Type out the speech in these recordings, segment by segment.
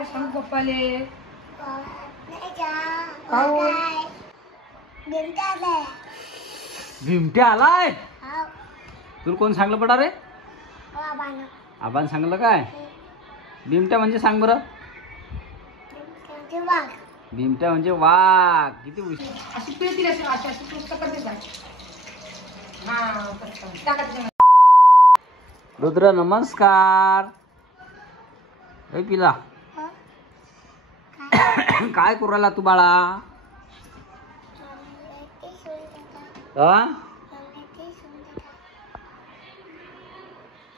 काय सांगू पप्पाले? बिमट्या आलाय? तुला कोण सांगलं पडा रे? आबान सांगलं काय? बिमट्या म्हणजे सांग बरं. बिमट्या म्हणजे वाघ. किती अशी पिळती अशी अशी अशी पुस्तक करते काय? हा टाका त्याच्यामध्ये. रुद्र नमस्कार. ए पिला काय करू राहिला तू बाळा?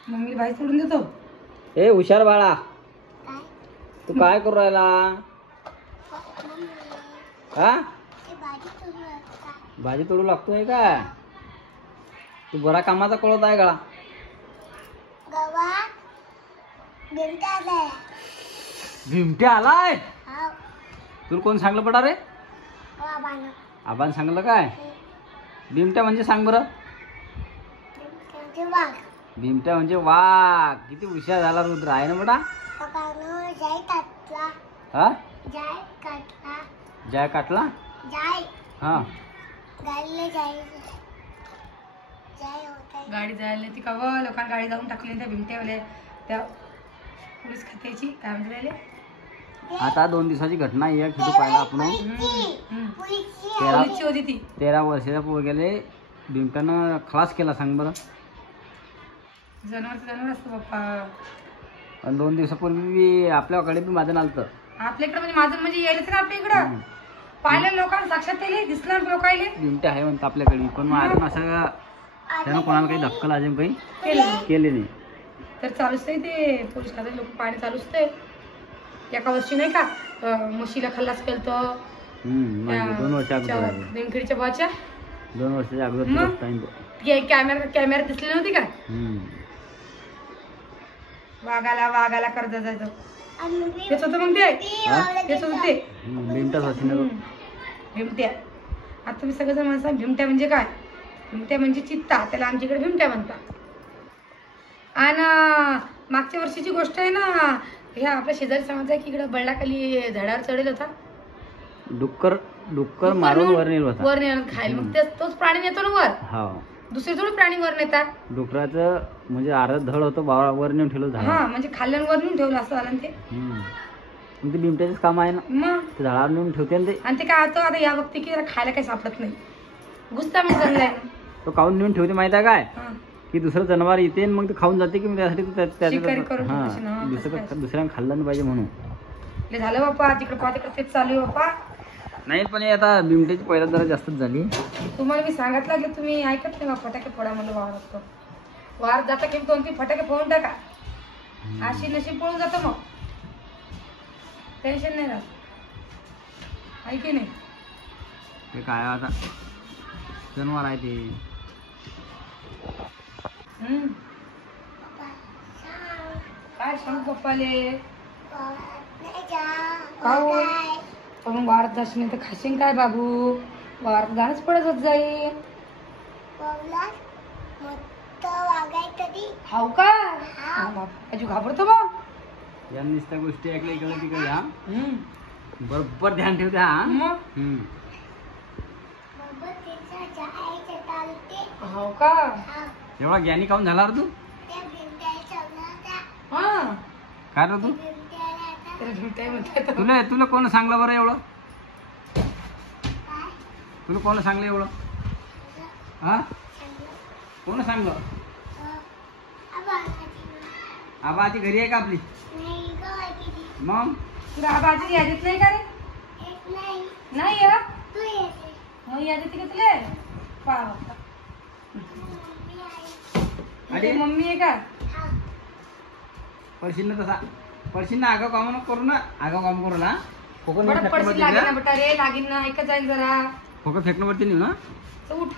मम्मी बाई सोडून देतो. ए हुशार बाळा, तू काय करू राहिला? हा भाजी तोडू लागतोय काय? तू बरा कामाचा कळत आहे का? बिमट्या आलाय? तुला कोण सांगलं पडा रे? आबान सांगलं काय? बिमट्या म्हणजे सांग बरं. बिमट्या म्हणजे वाघ. किती हुशार झाला रुद्र आहे ना बेटा? हा जाय काटला हा गाडी जायला ती का लोकांना गाडी जाऊन टाकली त्या भिमट्यावाले त्या पोलीस खात्याची काय म्हणते. आता 2 दिवसाची घटना आहे. किती पाहिला आपण? पोलीसची होती ती. 13 वर्षाच्या पोरग्याले बिमट्यानं खलास केला. सांग बरं. जनावर असतं पप्पा. आणि 2 दिवसापूर्वी आपल्याकडे बी माझं आलतं. आपल्याकडे म्हणजे माझं म्हणजे यायलाच ना आपल्या इकडं. पाहिलं लोकांना साक्षात त्याला दिसलं लोकायले बिमट्या आहे म्हणतं आपल्याकडे. पण मग अजून असं त्यानं कोणाला काही धक्कल अजून काही केले नाही. तर चालूच नाही ते पोलीस खात्याचे लोक पाणी चालूच ते. एका वर्षी नाही का म्हशीला खल्लास केलं तर 2 वर्षा अगोदर. निमखेडच्या बाच्या 2 वर्षाच्या अगोदर कॅमेरा दिसली नव्हती का? वाघाला कर्ज जायचं तेच होतं. मग तेच होतं ते भिमट्या. आता तुम्ही सगळेजण म्हणता भिमट्या म्हणजे काय? भिमट्या म्हणजे चित्ता. त्याला आमच्याकडे भिमट्या म्हणतात. आणि मागच्या वर्षीची गोष्ट आहे ना, ह्या आपल्या शेजारी समाज आहे की इकडे बळडाखाली झाडावर चढेल होता. डुक्कर मारून वर नेल होता. वर नेल खायला. मग तोच प्राणी नेतो ना वर. दुसरे थोडे प्राणी वर नेतात. डुकराचं म्हणजे अर्ध धड होतं वर नेऊन ठेवलं झाड. हा म्हणजे खाल्ल्यावर वर नेऊन ठेवलं असं झालं ते. ते बिमट्याचंच काम आहे ना. मग ते झाडावर नेऊन ठेवते ना ते. आणि ते काय होतं आता या वक्ती की खायला काही सापडत नाही. गुस्ता म्हणजे जणलाय ना तो खाऊन नेऊन ठेवते. माहित आहे काय? की दुसरं जनावर येते मग ते खाऊन जाते की त्यासाठी दुसऱ्या खाल्लं नाही पाहिजे म्हणून. झालं बाप्पा. तिकडे पहा तिकडे तेच चालू आहे बाप्पा. नाही पण आता बिमट्याची पहिला जरा जास्तच झाली. तुम्हाला मी सांगत लागले तुम्ही ऐकत नाही बा. फटाके फोडा म्हणलं वावर असतो. वार जाता की 2-3 फटाके फोडून टाका. अशी नशीब पळून जातं. मग टेन्शन नाही राहत. आहे की नाही? ते काय आता जनावर आहे ते. काय सांगू पप्पाले? पण वारत जाशील तर खाशीन काय बाबू? वारत गाणंच पडतच जाईल. हाव का? बाजू घाबरतो मग. या नुसत्या गोष्टी ऐकल्या इकडे तिकडे. हा बरोबर ध्यान ठेवते. हा हो का? एवढा ज्ञानी काऊन झाला रे तू? काय रे तू? तुला कोण सांगलं बरं एवढं? तुला कोण सांगलं एवढं? हा कोण सांगलं? आबा आजी घरी आहे का आपली? मग तुला आबा आजी यादीत नाही का रे? नाही मग यादीत का तुला? अरे मम्मी आहे का? पडशील ना तसा. पडशील ना. आगाव काम करू ना. आगाव काम करू ना. पडशील लागेल ना बेटा रे. लागेल ना. ऐकत जाईल जरा. फोकट फेकण्यावरती नेऊ ना. उठ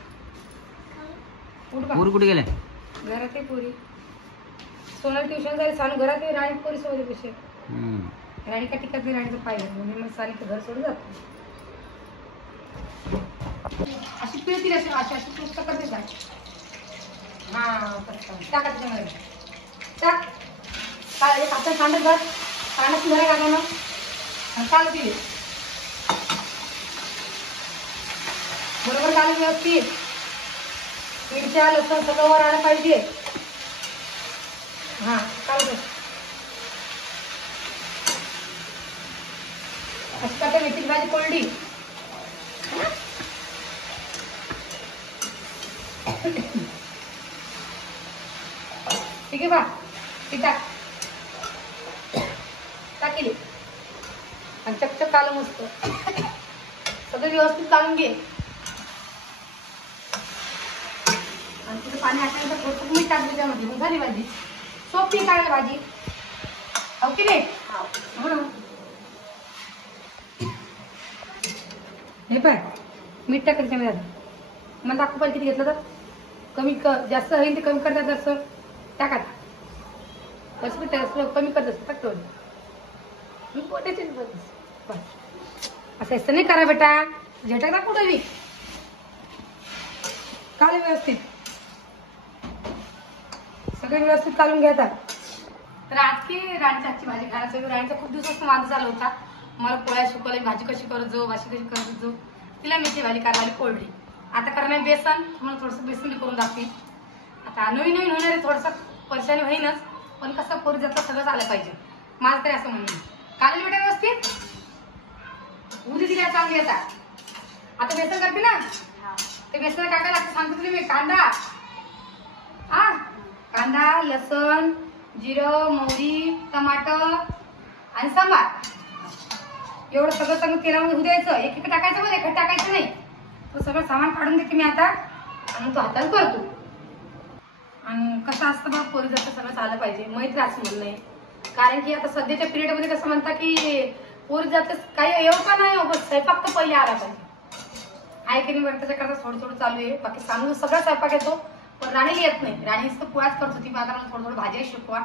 पोरी कुठे गेले? घरात आहे पोरी. सोनाली ट्युशन झाली. सानू घरात आहे. राणी पोरी सोबत कशी राणी का टिकत नाही. राणीचं पाहिजे म्हणजे मग सानीचं घर सोडून जातो. अशी पिळती अशी अशी अशी पुस्तक करते काय? टाका त्याच्यामध्ये. टाक काय आता सांडत घर कांदा सुधारा टाका मग आणि कांदा दिले बरोबर कांदा व्यवस्थित मिरच्या लसूण सगळं वर आलं पाहिजे. हा कांदा अशा तर मेथीची भाजी कोरडी ठीक आहे बा ती टाकली आणि चकचक कालून मस्त सगळं व्यवस्थित काढून घे आणि तिथं पाणी आटल्यानंतर थोडं मीठ टाक त्याच्यामध्ये मग झाली भाजी सोपी काढायला भाजी हो की नाही. हे पाय मीठ टाक त्याच्यामध्ये आता मला दाखवू पाहिजे किती घेतलं तर कमी जास्त होईल ते कमी करतात असं टाका कसं मीठ कमी करत असतं टाकतो असं नाही करा बेटा झटक ना कुठं बी काढ व्यवस्थित सगळे व्यवस्थित काढून घेतात. तर आज की राणीची आजची भाजी खाण्यासाठी राणीचा खूप दिवसापासून वाद झाला होता. मला पोळ्या शिकवल्या भाजी कशी करत जाऊ भाजी कशी करत जाऊ तिला मेथी भाजी करायला कोरडी आता करणार बेसन तुम्हाला थोडंसं बेसन बी करून दाखवेल. आता नवीन नवीन होणार आहे थोडंसं परेशानी होईनच पण कसं पोरी जाता सगळंच आलं पाहिजे माझं तरी असं म्हणणं. काढली बेटा व्यवस्थित उद्या दिल्या चांगली आता आता बेसन करते ना ते बेसन काय काय लागतं सांगते तुला मी. कांदा लसण जिरं मोहरी टमाटर आणि सांबार एवढं सगळं सगळं तेलामध्ये द्यायचं एक एक टाकायचं बरं एक टाकायचं नाही. तो सगळं सामान काढून देते मी आता आणि तो हाताने करतो. आणि कसं असतं बघ पोरी जातं सगळं आलं पाहिजे मैत्री असं म्हणणं आहे कारण की आता सध्याच्या पिरियडमध्ये कसं म्हणतात की पोरी जातं काही एवढं का नाही बस स्वयंपाक तर पहिले आला पाहिजे आहे की नाही बरं त्याच्याकरता थोडं थोडं चालू आहे. बाकी सांगून सगळा स्वयंपाक येतो पण राणीला येत नाही. राणी नुसतं पोळ्याच करत होती माझा मला थोडं थोडं भाजी शिकवा.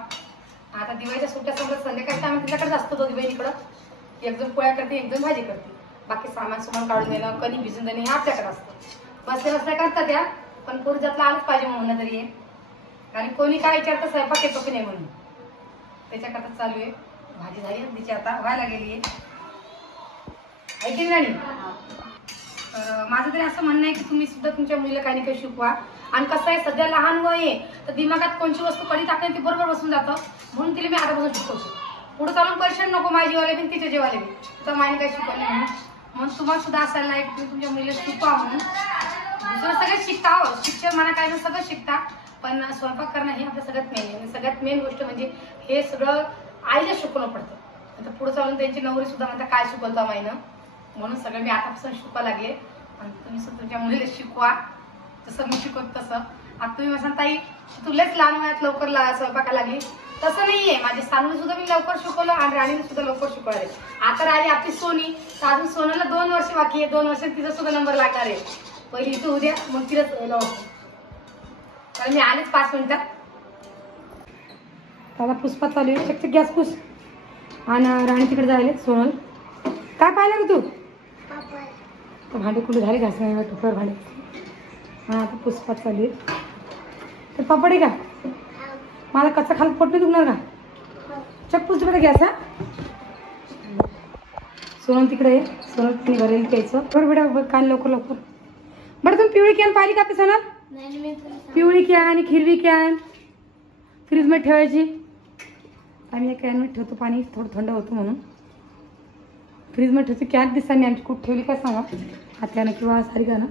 आता दिवाळीच्या सुट्ट्या सगळं संध्याकाळी आम्ही तिच्याकडे असतो दोघी बहिणीकडं एक जण पोळ्या करते एक जण भाजी करते बाकी सामान सुमान काढून देणं कणी भिजून देणं हे आपल्याकडे असतं. बसल्या बसल्या करतात त्या पण पोरी जातला आलंच पाहिजे म्हणून तरी आहे कारण कोणी काय विचारतं स्वयंपाक येतो की नाही म्हणून त्याच्याकरता चालू आहे. भाजी झाली तिची आता व्हायला गेली आहे ऐकली राणी. माझं तरी असं म्हणणं आहे की तुम्ही सुद्धा तुमच्या मुलीला काही ना काही शिकवा. आणि कसं आहे सध्या लहान वय आहे तर दिमागात कोणची वस्तू कधी टाकली ती बरोबर बसून जातं म्हणून तिला मी आतापासून शिकवतो. पुढे चालून परेशान नको माझी जेवायला बी तिच्या जेवायला बी तर मायने काही शिकवलं म्हणून म्हणून तुम्हाला सुद्धा असायला नाही की तुम्ही तुमच्या मुलीला शिकवा म्हणून दुसरं सगळं शिकता हो शिक्षण म्हणा काय सगळं शिकता पण स्वयंपाक करणं हे आपलं सगळ्यात मेन आहे. सगळ्यात मेन गोष्ट म्हणजे हे सगळं आईला शिकवणं पडतं. आता पुढे चालून त्यांची नवरी सुद्धा म्हणतात काय शिकवता माईनं म्हणून सगळं मी आतापासून शिकवा लागले आणि तुम्ही सुद्धा तुमच्या मुलीला शिकवा जसं मी शिकवत तसं. आता तुम्ही म्हणता ताई तुलाच लहान वयात लवकर स्वयंपाकाला लागली तसं नाहीये. माझी सानूला सुद्धा मी लवकर शिकवलं आणि राणीने सुद्धा लवकर शिकवले. आता राहिली आपली सोनी तर अजून सोनाला 2 वर्ष बाकी आहे 2 वर्षात तिचा सुद्धा नंबर लागणार आहे. पहिली इथं उद्या मग तिला तर मी आलेच 5 मिनिटात. दादा पुष्पा चालू आहे चकचक गॅस पुस आणि राणी तिकडे जायले सोनल काय पाहिलं तू तर भांडे कुठे झाले घासण्या टुकर भांडे हा आता पुष्पा चालू आहे. तर पापड आहे का मला कच्चा खाली पोट नाही दुखणार का चक पुस तिकडे गॅस हा सोनल तिकडे आहे सोनल तिने भरेल प्यायचं बरं बेटा कान लवकर लवकर. बरं तुम्ही पिवळी कॅन पाहिली का ते सोनल पिवळी कॅन आणि हिरवी कॅन फ्रीजमध्ये ठेवायची. आम्ही या कॅनमध्ये ठेवतो पाणी थोडं थंड होतं म्हणून फ्रीजमध्ये ठेवतो. कॅन दिसताना आमची कुठं ठेवली काय सांगा हात्यानं किंवा सारिकानं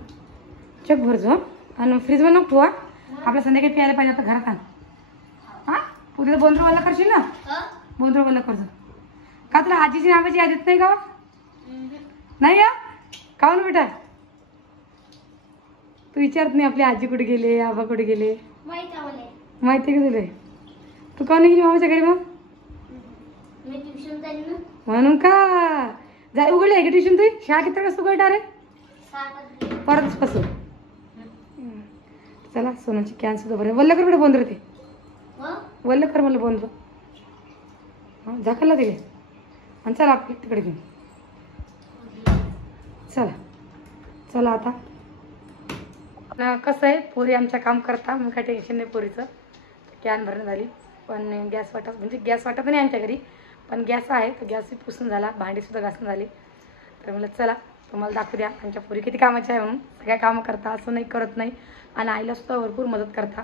चक भरजो आणि फ्रीजमध्ये नको ठेवा आपल्या संध्याकाळी प्यायला पाहिजे आता घरात आण हां उद्या बोंद्रवाला करशील ना बोंद्रवाला करजो का तुला आजीची नावाची याद येत नाही का नाही या काऊन बेटा तू विचारत नाही आपली आजी कुठे गेले आबा कुठे गेले माहिती का तुला तू का नाही गेली मामाच्या घरी मग म्हणून का जाय उघडली आहे का ट्युशन तुझी शाळा किती वाजता उघडणार आहे परतच पासून. चला सोनाची कॅन सुद्धा बरं वल्लकर कुठे बोंद्र ते वल्लकर मला बोंद्र हां झाकलला दिले आणि चला आपली तिकडे घेऊन चला चला आता कसं आहे पोरी आमचं काम करता मग काय टेन्शन नाही पोरीचं. कॅन भरणं झाली पण गॅस वाटप म्हणजे गॅस वाटप नाही आमच्या घरी पण गॅस आहे तर गॅसही पुसून झाला, भांडीसुद्धा घासून झाली. तर मला चला तुम्हाला दाखवू द्या आमच्या पोरी किती कामाच्या आहे म्हणून. सगळ्या कामं करता, असं नाही करत नाही. आणि आईला सुद्धा भरपूर मदत करता.